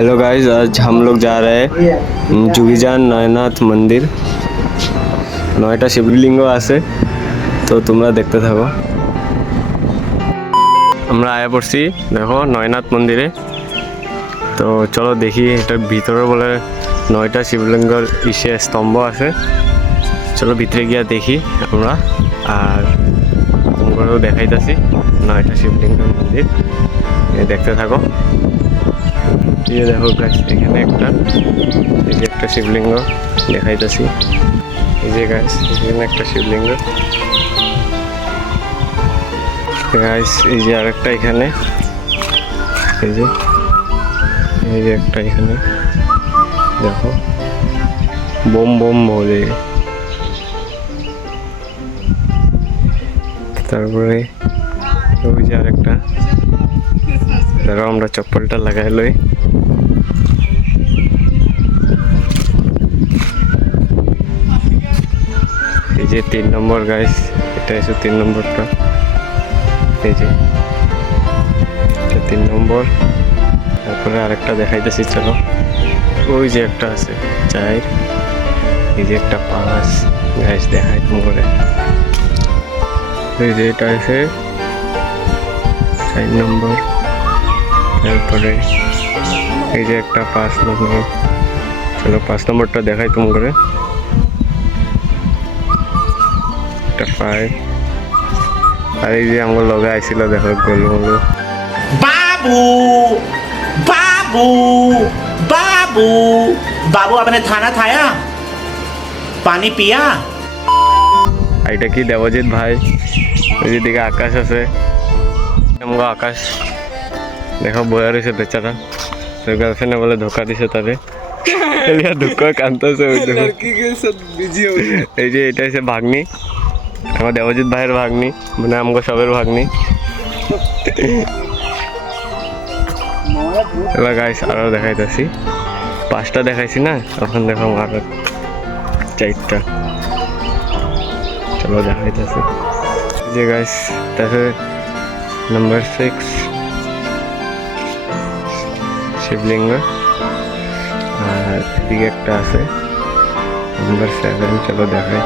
Hello guys, आज हम लोग जा रहे हैं जुगीजान नयनाथ मंदिर। 9টা শিবলিঙ্গ আছে, তো তোমরা দেখতে থাকো। আমরা আয়া পড়ছি দেখো নয়নাথ মন্দিরে। তো চলো দেখি, এটার ভিতরে বলে 9টা শিবলিঙ্গর স্তম্ভ আছে। চলো ভিতরে গিয়া দেখি আমরা, আর তোমরাও দেখাইতেছি 9টা শিবলিঙ্গের মন্দির, দেখতে থাকো। ये देखो गाइस, এখানে একটা শিবলিঙ্গ দেখাইতেছি। এই যে গাইস, এখানে একটা শিবলিঙ্গ গাইস। এই যে আরেকটা এখানে, এই যে একটা এখানে দেখো, বোম বোম বলে। তারপরে ওই যে আরেকটা, দেখো আমরা চপ্পলটা লাগাই লই। এই যে 3 নম্বর গাইস, এটা এসে 3 নম্বরটা। এই যে এটা 3 নম্বর। তারপরে আরেকটা দেখাইতেছি, চলো। ওই যে একটা আছে 4, এই যে একটা 5 গাইস দেখাই তোমাকে। এই যে এটা আছে 4 নম্বর। তারপরে এই যে একটা 5 নম্বর। চলো 5 নম্বরটা দেখাই তোমাকে। 5 আর এই যে আমার লগে আইছিল দেখো, গোলু গোলু बाबू बाबू बाबू बाबू आपने खाना खाया, पानी पिया? এটা কি দেবজিৎ ভাই। ওই যে দিকে আকাশ আছে, আমগো আকাশ দেখো বয়া রয়েছে বেচারা। তোর গার্লফ্রেন্ডে বলে ধোকা দিছে তারে, এলিয়া দুঃখ কান্দতেছে। ওই দেখো এই যে এটা হচ্ছে ভাগ্নি, আমার দেবজিৎ ভাইয়ের ভাগ্নি, মানে আমগো সবের ভাগ্নি। এবার গাইস আরো দেখাইতেছি, 5টা দেখাইছি না, এখন দেখো আর 4টা। চলো দেখাইতেছি। যে গাইস তারপরে নাম্বার 6 শিবলিঙ্গ, আর এদিকে একটা আছে নাম্বার 7। চলো দেখাই।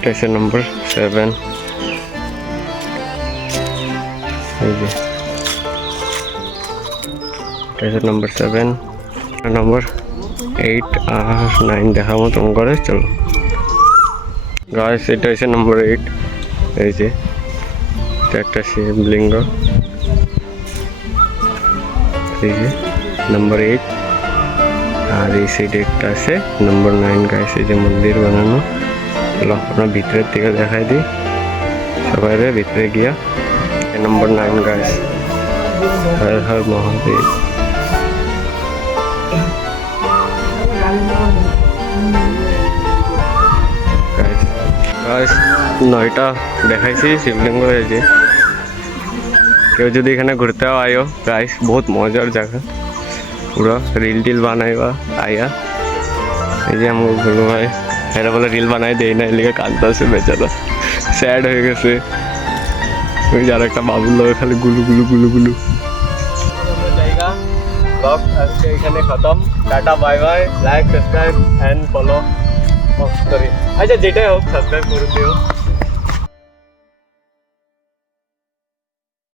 এটা আছে নম্বর 7। এই যে এটা আছে নম্বর 7, নম্বর 8 আর 9 দেখাবো তোমাকে। চলো গাইস, এটা হচ্ছে নম্বর 8। এই যে এটা একটা শিবলিঙ্গ, এই যে নম্বর 8। আর এই সাইডে একটা আছে নম্বর 9 গাইস। এই যে মন্দির বানানো। চলো আমরা ভিতরের দিকে দেখাই দিই সবাই, ভিতরে গিয়া। নম্বর 9 গাইস, হর হর মহাদেব। গাইস 9টা দেখাইছি শিবলিঙ্গ। এই যে কেউ যদি এখানে ঘুরতেও আয়ো গাইস, বহুত মজার জায়গা, পুরো রিল টিল বানাইবা আয়া। এই যে আমার গুলো ভাই, এরা বলে রিল বানাই দেয় না, এলিকে কাঁদতেছে বেচারা, স্যাড হয়ে গেছে। ওই যে আর একটা বাবুর লোক খালি গুলু গুলু গুলু গুলু। জায়গা ব্লগ আজকে এখানে খতম। Tata bye bye, like subscribe and follow. Sorry, আচ্ছা যেটাই হোক সাবস্ক্রাইব করে দিও।